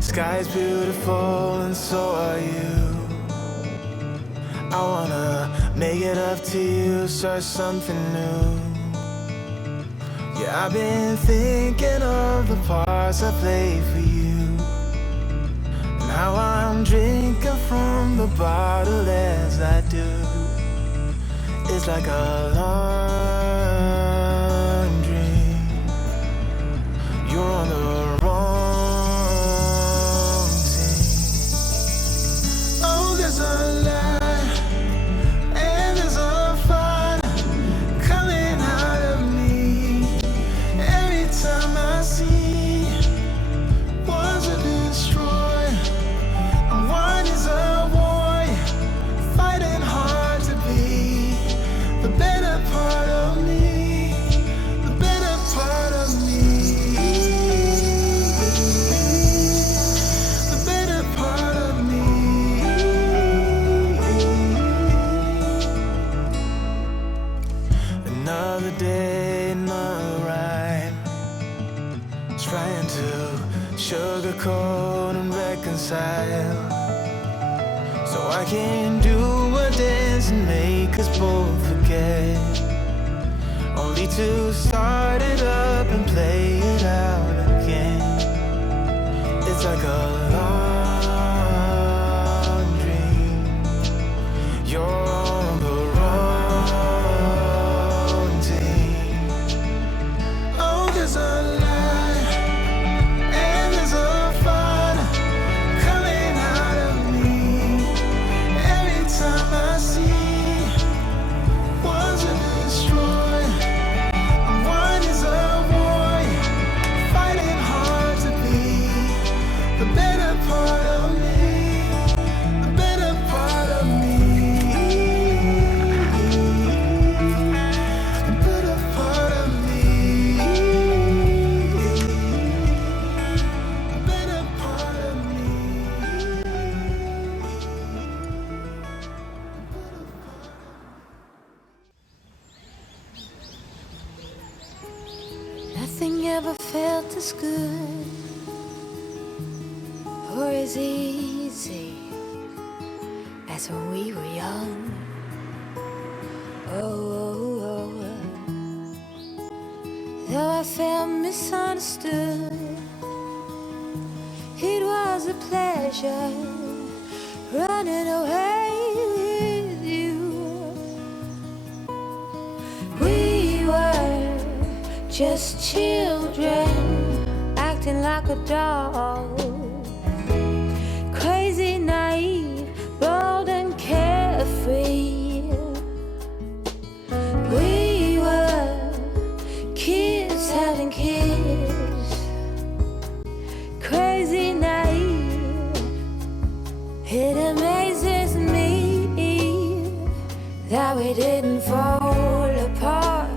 Sky's beautiful and so are you. I wanna make it up to you, start something new. Yeah, I've been thinking of the parts I played for you. Now I'm drinking from the bottle as I do. It's like a long dream. You're on the wrong team. Oh, there's a lie and there's a fire coming out of me every time I see one's a destroyer and one is a warrior, fighting hard to be the better part of me, the better part of me, the better part of me. Another day, another rhyme, trying to sugarcoat and reconcile, so I can do a dance and make us both forget, only to start it up and play it out again. It's like a long dream. You're on the wrong team. Oh, there's a lie and there's a fire coming out of me every time I see one's a destroyer and one is a warrior, fighting hard to be the better part of me, the better part of me, the better part of me, the better part of me. Nothing ever felt as good or as easy as when we were young. Oh, though I felt misunderstood, it was a pleasure running away with you. We were just children acting like a doll. Crazy, naive, bold and carefree. We were kids having kids. Crazy, naive. It amazes me that we didn't fall apart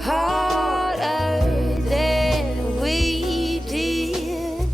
harder than we did.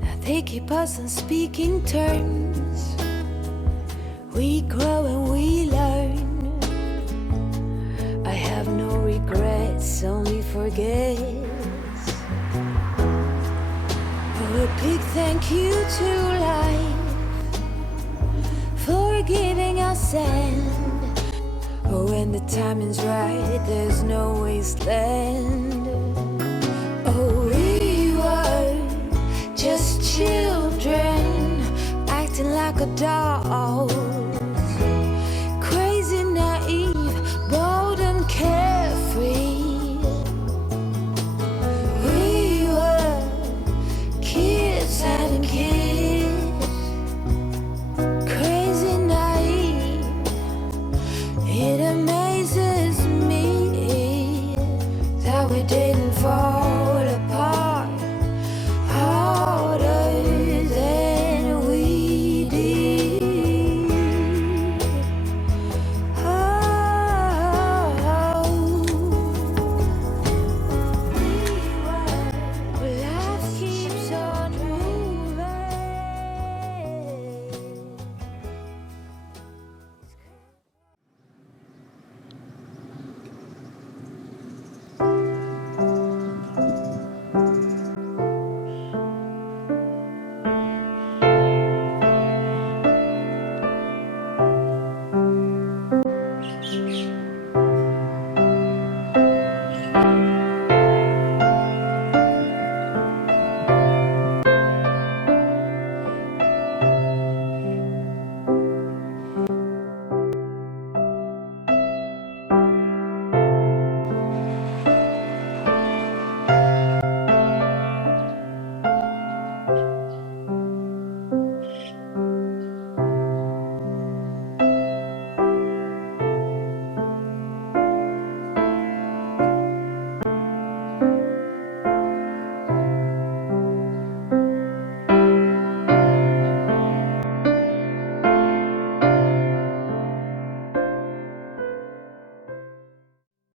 Now they keep us on speaking terms. We grow and we learn. I have no regrets, only forgets. A big thank you to life for giving us sand. Oh, when the timing's right, there's no wasteland. Oh, we were just children acting like a dog.